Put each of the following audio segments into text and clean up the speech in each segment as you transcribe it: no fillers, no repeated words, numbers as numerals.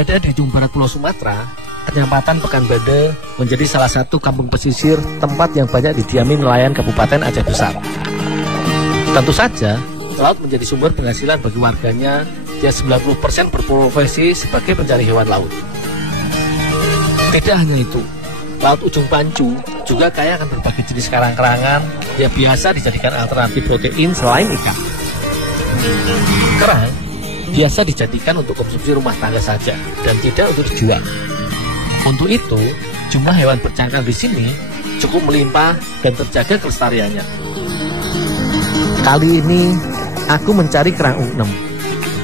Berada di ujung barat Pulau Sumatera, Kecamatan Pekanbaru menjadi salah satu kampung pesisir tempat yang banyak didiami nelayan Kabupaten Aceh Besar. Tentu saja, laut menjadi sumber penghasilan bagi warganya yang 90% berprofesi sebagai pencari hewan laut. Tidak hanya itu, Laut Ujung Pancu juga kaya akan berbagai jenis karang-karangan yang biasa dijadikan alternatif protein selain ikan. Kerang biasa dijadikan untuk konsumsi rumah tangga saja dan tidak untuk dijual. Untuk itu, jumlah hewan bercangkang di sini cukup melimpah dan terjaga kelestariannya. Kali ini, aku mencari kerang ugnem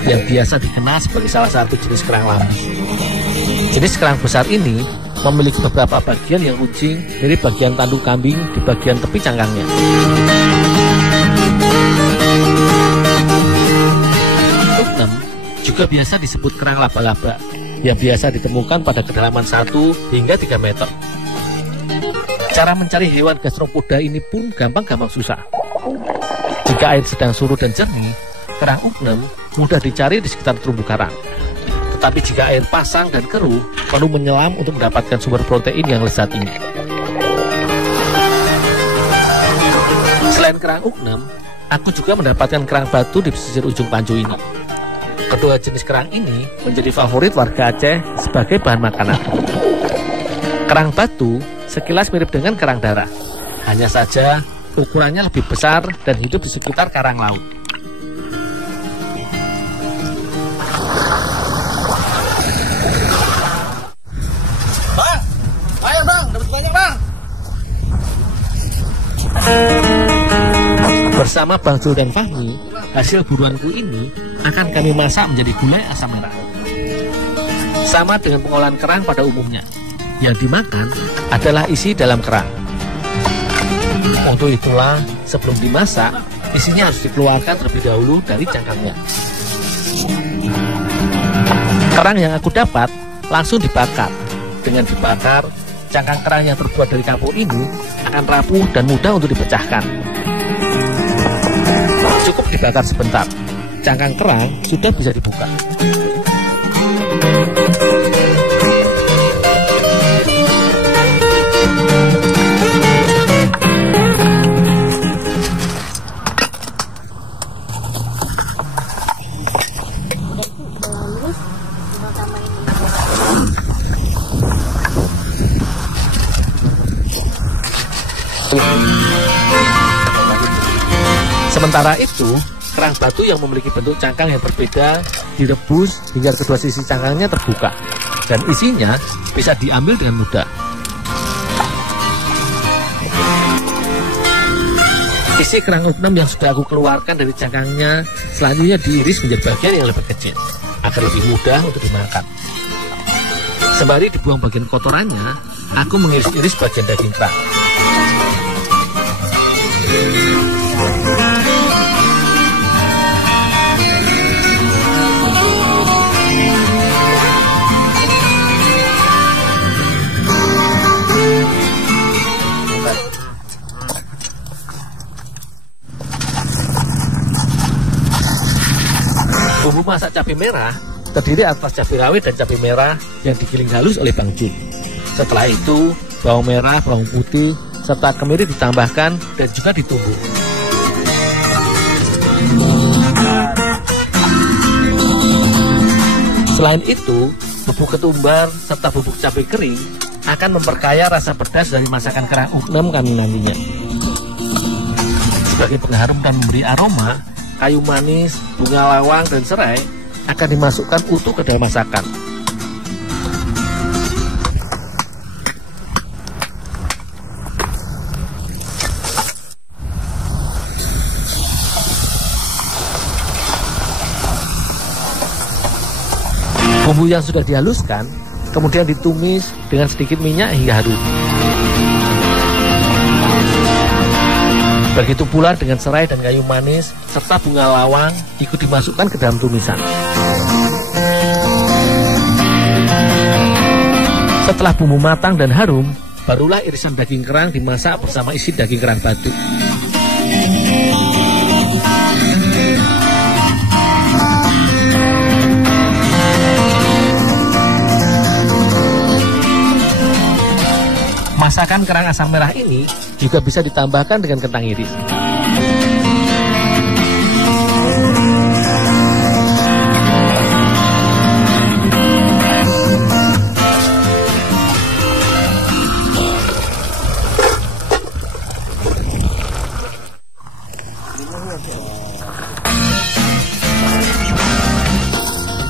yang biasa dikenal sebagai salah satu jenis kerang lambi. Jenis kerang besar ini memiliki beberapa bagian yang runcing dari bagian tanduk kambing di bagian tepi cangkangnya. Ugnem juga biasa disebut kerang laba-laba yang biasa ditemukan pada kedalaman 1 hingga 3 meter. Cara mencari hewan gastropoda ini pun gampang-gampang susah. Jika air sedang surut dan jernih, kerang ugnem mudah dicari di sekitar terumbu karang. Tetapi jika air pasang dan keruh, perlu menyelam untuk mendapatkan sumber protein yang lezat ini. Selain kerang ugnem, aku juga mendapatkan kerang batu di pesisir Ujung Pancu ini. Kedua jenis kerang ini menjadi favorit warga Aceh sebagai bahan makanan. Kerang batu sekilas mirip dengan kerang darah, hanya saja ukurannya lebih besar dan hidup di sekitar karang laut. Bang, ayo bang, dapat banyak bang. Bersama Bang Jul dan Fahmi, hasil buruanku ini akan kami masak menjadi gulai asam merah. Sama dengan pengolahan kerang pada umumnya, yang dimakan adalah isi dalam kerang. Untuk itulah, sebelum dimasak, isinya harus dikeluarkan terlebih dahulu dari cangkangnya. Kerang yang aku dapat langsung dibakar. Dengan dibakar, cangkang kerang yang terbuat dari kapur ini akan rapuh dan mudah untuk dipecahkan. Cukup dibakar sebentar, cangkang kerang sudah bisa dibuka. Sementara itu, kerang batu yang memiliki bentuk cangkang yang berbeda direbus hingga kedua sisi cangkangnya terbuka dan isinya bisa diambil dengan mudah. Isi kerang ugnem yang sudah aku keluarkan dari cangkangnya selanjutnya diiris menjadi bagian yang lebih kecil agar lebih mudah untuk dimakan. Sembari dibuang bagian kotorannya, aku mengiris-iris bagian daging kerang. Bumbu masak cabai merah terdiri atas cabai rawit dan cabai merah yang digiling halus oleh Bang Jul. Setelah itu, bawang merah, bawang putih, serta kemiri ditambahkan dan juga ditumbuk. Selain itu, bubuk ketumbar serta bubuk cabai kering akan memperkaya rasa pedas dari masakan kerang ugnem kami nantinya. Sebagai pengharum dan memberi aroma, kayu manis, bunga lawang, dan serai akan dimasukkan utuh ke dalam masakan. Bumbu yang sudah dihaluskan kemudian ditumis dengan sedikit minyak hingga harum. Begitu pula dengan serai dan kayu manis serta bunga lawang ikut dimasukkan ke dalam tumisan. Setelah bumbu matang dan harum, barulah irisan daging kerang dimasak bersama isi daging kerang batu. Pakan kerang asam merah ini juga bisa ditambahkan dengan kentang iris.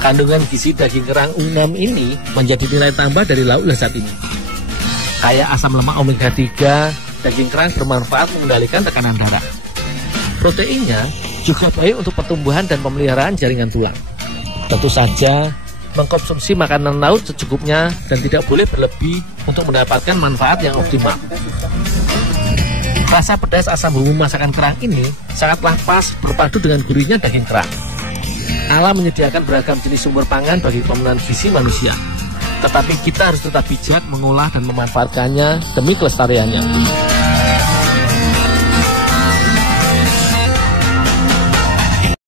Kandungan gizi daging kerang U6 ini menjadi nilai tambah dari lauk lezat ini. Kaya asam lemak omega 3, daging kerang bermanfaat mengendalikan tekanan darah. Proteinnya juga baik untuk pertumbuhan dan pemeliharaan jaringan tulang. Tentu saja, mengkonsumsi makanan laut secukupnya dan tidak boleh berlebih untuk mendapatkan manfaat yang optimal. Rasa pedas asam bumbu masakan kerang ini sangatlah pas berpadu dengan gurihnya daging kerang. Alam menyediakan beragam jenis sumber pangan bagi pemenuhan gizi manusia. Tetapi kita harus tetap bijak mengolah dan memanfaatkannya demi kelestariannya.